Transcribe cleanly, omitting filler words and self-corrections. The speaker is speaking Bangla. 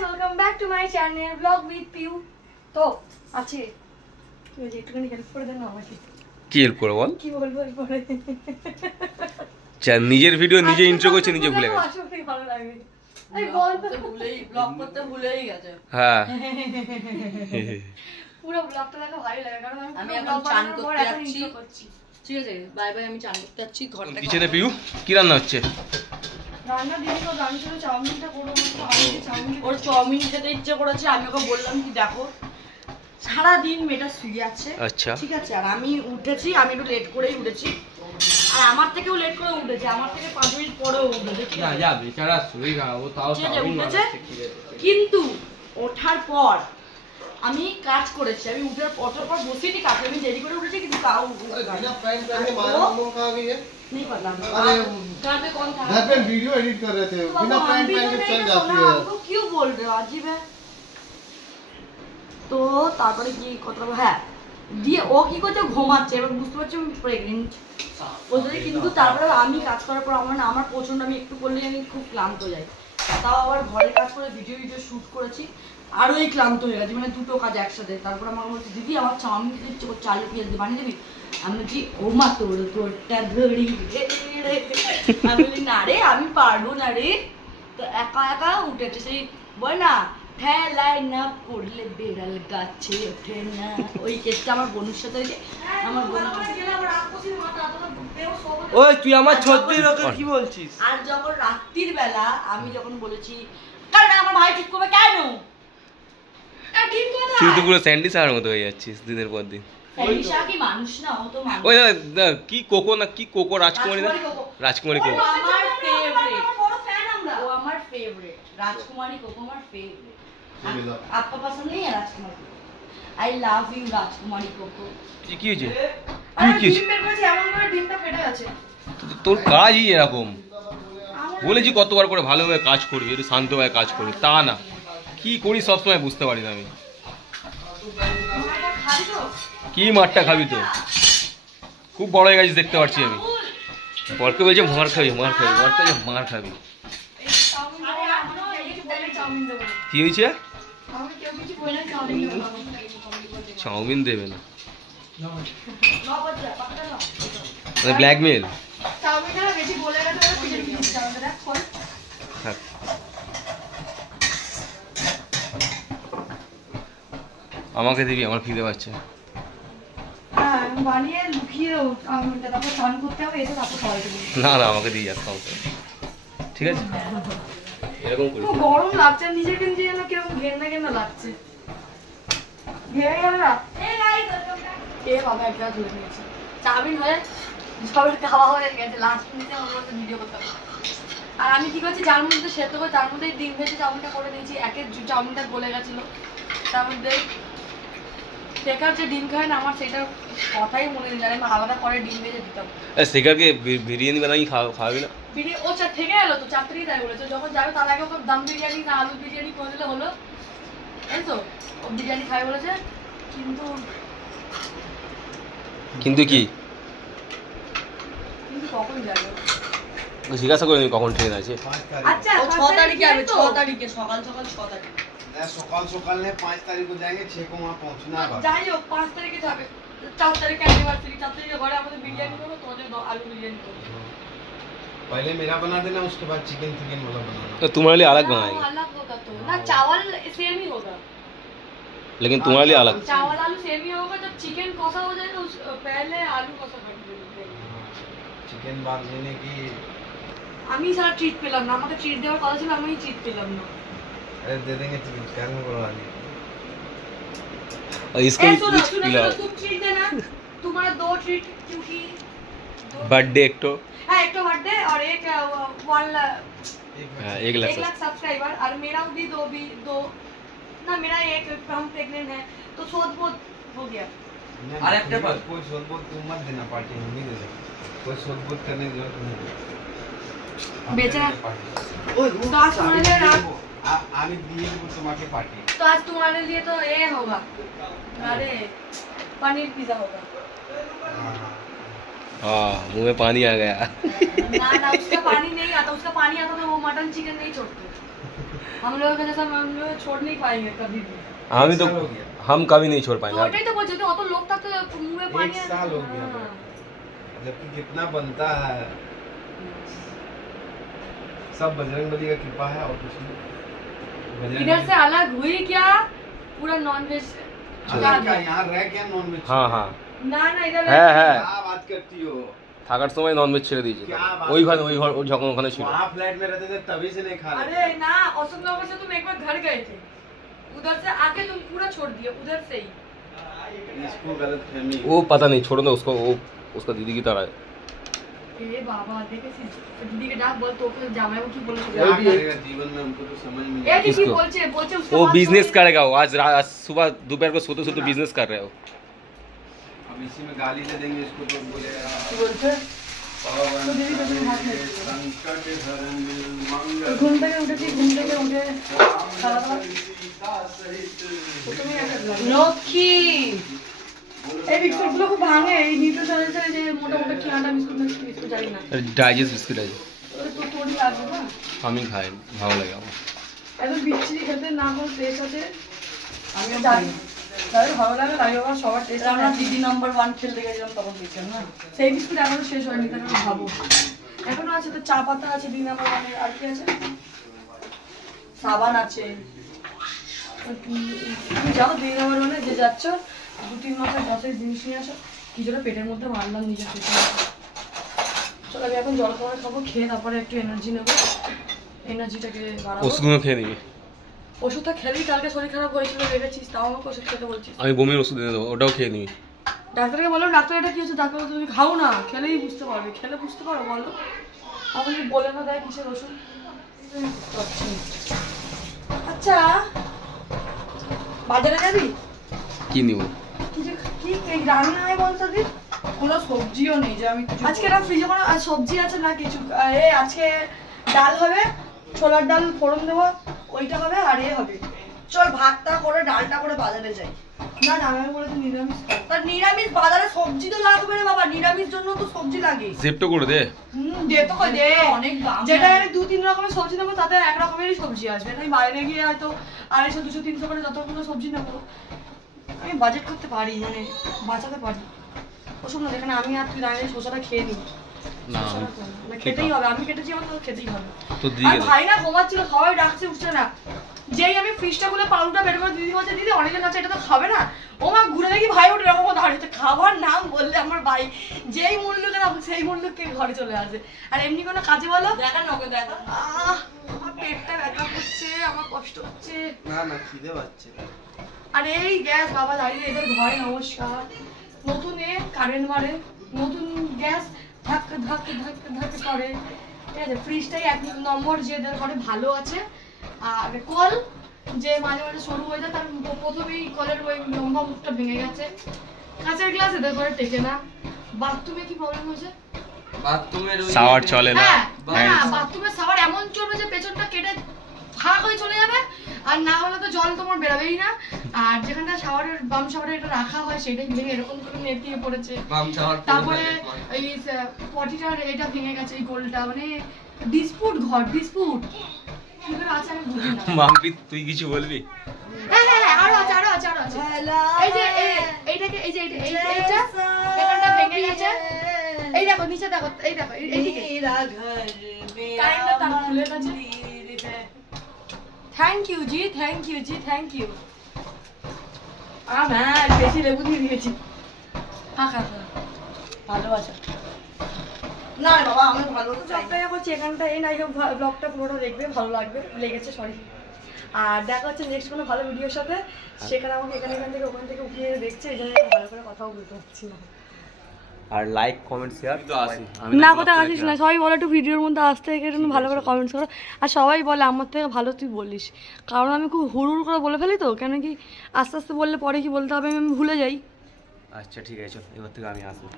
guys, welcome back to my channel vlog with Piu. তো আছে তুই যে একটুখানি হেল্প করে দেন আমাকে। কি হেল্প করব বল? কি বলবো এরপরে? নিজের ভিডিও নিজে ইন্ট্রো করছে, নিজে ভুলে গেছে। আসলে ভালো লাগে। এই গল্প ভুলেই ব্লগ করতে ভুলেই গেছে। হ্যাঁ পুরো ব্লগটা দেখা ভালো লাগে কারণ আমি এখন চান করতে যাচ্ছি। ঠিক আছে, বাই বাই, আমি চান করতে যাচ্ছি। ঘরটা কিচেনে পিউ কি রান্না হচ্ছে? রান্না দিদি তো জানছিল চাউমিনটা করব, আমি চাউমিন ওর চাউমিন খেতে ইচ্ছে করেছে। আমি ওকে বললাম কি দেখো সারাদিন মেয়েটা শুয়ে আছে, আচ্ছা ঠিক আছে, আর আমি উঠেছি, আমি একটু লেট করেই উঠেছি, আর আমার থেকেও লেট করে উঠেছে, আমার থেকে 5 মিনিট পরেও উঠেছে। না যা বেচারা শরীর খারাপ, ও তাও চাউমিন উঠেছে, কিন্তু ওঠার পর আমি কাজ করেছি। আমি ওঠার পর বসিনি কাজ, আমি দেরি করে উঠেছি, কিন্তু তাও नहीं पता। अरे घर पे कौन था? घर पे वीडियो एडिट कर रहे थे, बिना पैंट पहन के चल जाती है। आपको क्यों बोल रहे हो, अजीब है। তো তারপরে কি কথা হ্যাঁ দিয়ে ও কি করছে, ঘুমাচ্ছে। এবার বুঝতে পারছি আমি প্রেগনেন্ট বলতে, কিন্তু তারপরে আমি কাজ করার পর আমার প্রচন্ড, আমি একটু করলেই আমি খুব ক্লান্ত যাই। তাও আবার ঘরে কাজ করে ভিডিও শুট করেছি, আরোই ক্লান্ত হয়ে গেছে, মানে দুটো কাজ একসাথে। তারপর আমাকে বলছে দিদি আমার চাউমিন খেতে ইচ্ছে করছে, আলু পেঁয়াজ দিয়ে বানিয়ে দিবি? আমি বলছি ও মা তোরটা ধরি, আমি বলি না রে আমি পারবো না রে। তো একা একা উঠেছে, সেই বল না ঠেলায় না পড়লে বেড়াল গাছে ওঠে না, ওই কেসটা আমার বোনের সাথে হয়েছে। আমার বোন ওই তুই আমার ছত্রিশ ওকে কি বলছিস? আর যখন রাত্রির বেলা আমি যখন বলেছি কারণ আমার ভাই ঠিক করবে কেন, তুই তো পুরো স্যান্ডি সার মতো হয়ে যাচ্ছিস দিনের পর দিন। ফেলিশা কি মানুষ না, ও তো মানুষ। ওই কি কোকো না কি কোকো রাজকুমারী না রাজকুমারী কোকো আমার ফেভারিট, বড় ফ্যান আমরা। ও আমার ফেভারিট রাজকুমারী কোকো, আমার ফেভারিট। आपका पसंद नहीं है राजकुमारी? I love you Rajkumari cocoa. কি হয়েছে? আরে ডিম বের করেছি, এমন করে ডিমটা ফেটে গেছে। তোর কাজই এরকম, বলেছি কতবার করে ভালোভাবে কাজ করি, একটু শান্তভাবে কাজ করি, তা না কি করি সবসময় বুঝতে পারি না আমি। কি মারটা খাবি তো? খুব বড় হয়ে গেছিস দেখতে পাচ্ছি আমি। বরকে বলছে মার খাবি মার খাবি, বরকে বলছে মার খাবি। কি হয়েছে? চাউমিন দেবে না ব্ল্যাকমেল। আমাকে দিবি, আমার খিদে পাচ্ছে। বানিয়ে লুকিয়ে দাও চাউমিনটা, তারপর চান করতে হবে, এসে তারপর খাওয়াই দেবো। না না আমাকে দিয়ে যাস খাওয়া, ঠিক আছে? এরকম করি। গরম লাগছে, নিজেকে নিজে যেন কিরকম ঘেন্না ঘেন্না লাগছে। ঘেমে গেল না? এ বাবা একটা ধরে নিয়েছে। চাউমিন হয়ে সবার খাওয়া হয়ে গেছে, লাস্ট মিনিটে আমার মধ্যে ভিডিও করতে হবে। আর আমি কি করছি, যার মধ্যে সেদ্ধ করে তার মধ্যে ডিম ভেজে চাউমিনটা করে নিয়েছি। একের চাউমিনটা গলে গেছিলো, তার মধ্যে শেখার যে ডিম খায় না, আমার সেটার কথাই মনে নেই, আমি আলাদা করে ডিম ভেজে দিতাম। শেখারকে বিরিয়ানি বানাই খাওয়াবি না? ও থেকে এলো তো চাকরি তাই বলেছে, যখন যাবে তার আগে ওকে দম বিরিয়ানি না আলু বিরিয়ানি করে দিলে হলো, তাই তো? ও বিরিয়ানি খাই বলেছে, কিন্তু কিন্তু কি কিন্তু কখন যাবে জিজ্ঞাসা করে নি কখন ট্রেন আছে। আচ্ছা 6 তারিখে হবে, 6 তারিখে সকাল 6 তারিখে। सकाल ने 5 तारीख को जाएंगे, 6 को वहाँ पहुँचना है। যাই হোক 5 তারিখে যাবে, 4 তারিখে অ্যানিভার্সারি, 4 তারিখে ঘরে আমাদের বিরিয়ানি করবো, তোমাদের আলু বিরিয়ানি করবো। पहले मेरा बना देना, उसके बाद चिकन वाला बनाना। तो तुम्हारे लिए अलग बनाएंगे। अलग होगा तो ना, चावल सेम ही होगा, लेकिन तुम्हारे लिए अलग। चावल आलू सेम ही होगा। जब चिकन कौसा हो जाएगा उस पहले आलू कौसा कर देंगे। चिकन बाद लेने की আমি সারা ট্রিট পেলাম না, আমাকে ট্রিট দেওয়ার কথা ছিল, আমি ট্রিট পেলাম না। अरे दे देंगे चिकन, क्या करवा दी। और इसको तुम ट्रीट देना, तुम्हारा 2 ट्रीट, क्योंकि बर्थडे एक तो हाँ एक तो बर्थडे और एक 1 लाख सब्सक्राइबर, और मेरा भी दो ना, मेरा एक हम प्रेग्नेंट है तो सोच बहुत हो गया। अरे अपने पास कोई सोच तुम मत देना, पार्टी हम ही दे देंगे, कोई सोच करने की जरूरत नहीं। बेचारा ओए आज तुम्हारे लिए आने दिए तुम्हारे पार्टी, तो आज तुम्हारे लिए तो ये होगा, अरे पनीर पिज्जा होगा। हाँ मुंह में पानी आ गया। ना ना उसका पानी नहीं आता, उसका पानी आता तो वो मटन चिकन नहीं छोड़ते। हम लोगों का जैसा हम लोग छोड़ नहीं पाएंगे कभी भी। আমি তো एक साल हो गया। हम कभी नहीं छोड़ तो पाएंगे ওটাই তো বলছি, তো অত লোক থাকতে মুখ में पानी एक साल हो गया। हाँ। जबकि कितना बनता है, सब बजरंगबली का कृपा है और कुछ नहीं। इधर से अलग हुई क्या पूरा नॉनवेज अलग का यहाँ रह के नॉन वेज। हाँ हाँ ना ना इधर হ্যাঁ হ্যাঁ क्या बात करती हो? থাকার সময় ননভেজ ছেড়ে দিয়েছে क्या बात ওই ঘর ওই ঘর ওই যখন ওখানে ছিল वहाँ फ्लैट में रहते थे तभी से नहीं खा रहे अरे ना औसत लोगों से तुम एक बार घर गए थे, उधर से आके तुम पूरा छोड़ दिए उधर से ही। थे। इसको गलत फहमी। वो पता नहीं छोड़ो ना उसको, वो उसका दीदी की तरह है। ए बाबा देखे दीदी के डाक बोल तो फिर जामाई वो की बोले क्या करेगा जीवन में, हमको तो समझ में ए नहीं। दीदी किसको? बोलचे बोलचे उसके वो बाद बिजनेस छोड़ करेगा वो आज आज सुबह दोपहर को सोते सोते बिजनेस कर रहे हो। अब इसी में गाली दे देंगे इसको तो बोलेगा दे- बोलते पवन तो दीदी कसम हाथ में संकट हरण तो मंगल घूम থেকে উঠেছি, ঘুম থেকে উঠে খাওয়া দাওয়া প্রথমে একটা লক্ষ্মী এই বিস্কুটগুলো খুব ভাঙে, এই নিউট্রিশনের যে মোটা মোটা খেয়াটা বিস্কুট জানি না ডাইজেস্ট বিস্কুট আছে ওটা তো তোরই লাগবে না, আমি খাই ভালো লাগে আমার। একদম বিচ্ছিরি খেতে না কোনো টেস্ট আছে আমি জানি তাহলে ভালো লাগে লাগে আমার সবার টেস্ট আমরা দিদি নাম্বার 1 খেলতে গেছিলাম তখন দেখছেন না। সেই বিস্কুট এখনো শেষ হয়নি, তাহলে আমি ভাবো এখনো আছে তো, চা পাতা আছে, দিন আমার মানে আর কি আছে, সাবান আছে। তুমি যাও দিন আমার মানে যে যাচ্ছ 2-3 মাসের বছরের জিনিস নিয়ে আসো, কিছুটা পেটের মধ্যে মারলাম নিজের পেটে। চলো আমি এখন জল খাবার খাবো, খেয়ে তারপরে একটু এনার্জি নেবো, এনার্জিটাকে বাড়াবো। ওষুধগুলো খেয়ে নিবি, ওষুধটা খেলেই, কালকে শরীর খারাপ হয়েছিল ভেবেছিস, তাও আমাকে ওষুধ খেতে বলছিস। আমি বমির ওষুধ এনে দেবো, ওটাও খেয়ে নিবি। ডাক্তারকে বললাম ডাক্তার এটা কি হচ্ছে, ডাক্তার বলছে, তুমি খাও না, খেলেই বুঝতে পারবে, খেলে বুঝতে পারো বলো, আমি যদি বলে না দেয় কিসের ওষুধ। আচ্ছা বাজারে যাবি, কি নিব? কিছু কি এই রান্না হয় বলতো দি, কোনো সবজিও নেই যে আমি কিছু আজকে না ফ্রিজে কোনো সবজি আছে না কিছু, এই আজকে ডাল হবে, ছোলার ডাল ফোড়ন দেবো, ওইটা হবে আর এ হবে। চল ভাতটা করে ডালটা করে বাজারে যাই। না না আমি বলেছি নিরামিষ খাবো। তার নিরামিষ বাজারে সবজি তো লাগবে রে বাবা, নিরামিষ জন্য তো সবজি লাগে। জেপটো করে দে। দে তো কই দে, অনেক দাম। যেটা আমি 2-3 রকমের সবজি নেবো তাতে এক রকমেরই সবজি আসবে, আমি বাইরে গিয়ে হয়তো 250-200-300 করে যতগুলো সবজি নেবো আমি বাজেট করতে পারি, মানে বাঁচাতে পারি। ওসব না, যেখানে আমি আর তুই দাঁড়িয়ে শসাটা খেয়ে নিই, না না খেতেই হবে, আমি কেটেছি আমার তো খেতেই হবে। তো আর দিয়ে দে। ভাই না ঘুমাচ্ছিল, খাওয়াই ডাকছে উঠছে না, যেই আমি ফ্রিজটা খুলে পাউরুটা বের করে দিদি বলছে দিদি অনেকের কাছে এটা তো খাবে না, ও মা ঘুরে দেখি ভাই ওটা এরকম দাঁড়িয়েছে, খাবার নাম বললে আমার ভাই যেই মূল্যকে না সেই মূল্যকে ঘরে চলে আসে, আর এমনি কোনো কাজে বলো দেখা না ওকে দেখা। আমার পেটটা ব্যথা করছে, আমার কষ্ট হচ্ছে, না না খিদে পাচ্ছে। আর এই গ্যাস বাবা দাঁড়িয়ে এদের ঘরে নমস্কার, নতুন এ কারেন্ট মারে, নতুন গ্যাস ধাক ধাক ধাক ধাক করে, ঠিক আছে। ফ্রিজটাই 1 নম্বর যে এদের ঘরে ভালো আছে, আর কল যে মাঝে মাঝে সরু হয়ে যায়, তার প্রথমেই কলের ওই লম্বা মুখটা ভেঙে গেছে, কাঁচের গ্লাস এদের ঘরে টেকে না। বাথরুমে কি প্রবলেম হয়েছে? বাথরুমের ওই শাওয়ার চলে না। হ্যাঁ বাথরুমের শাওয়ার এমন চলবে যে পেছনটা কেটে ফাঁক হয়ে চলে যাবে, আর না হলে তো জল তোমার বেরোবেই না, আর যেখানটা শাওয়ারের বাম শাওয়ারে এটা রাখা হয় সেটাই ভেঙে এরকম করে নেতিয়ে পড়েছে, বাম শাওয়ার তারপরে এই পটিটার এটা ভেঙে গেছে, এই গোলটা, মানে ডিসপুট ঘর ডিসপুট কি করে আছে আমি বুঝি না। মাম্পি তুই কিছু বলবি? হ্যাঁ হ্যাঁ হ্যাঁ আরো আছে আরো আছে আরো আছে, এই যে এইটাকে এই যে এইটা এখানটা ভেঙে গেছে, এই দেখো নিচে দেখো, এই দেখো এইদিকে কারেন্টটা তার খুলে গেছে। Thank you ji, thank you ji, thank you. হ্যাঁ বেশি লেবু দিয়ে দিয়েছি, হ্যাঁ হ্যাঁ হ্যাঁ ভালো আছে। না রে বাবা আমি ভালো চাই। ব্লগটা করছি এখানটা, এই না ব্লগটা পুরোটা দেখবে, ভালো লাগবে, লেগেছে সরি। আর দেখা হচ্ছে নেক্সট কোনো ভালো ভিডিওর সাথে, সেখানে আমাকে এখান থেকে ওখান থেকে উঠিয়ে দেখছে, এই জন্য ভালো করে কথাও বলতে পারছি না। আর লাইক কমেন্ট শেয়ার তো আসি না কোথাও আসিস না, সবাই বলে একটু ভিডিওর মধ্যে আসতে একটু ভালো করে কমেন্টস করো, আর সবাই বলে আমার থেকে ভালো তুই বলিস, কারণ আমি খুব হুড় করে বলে ফেলি তো, কেন কি আস্তে আস্তে বললে পরে কি বলতে হবে আমি ভুলে যাই। আচ্ছা ঠিক আছে, চল এবার থেকে আমি আসবো।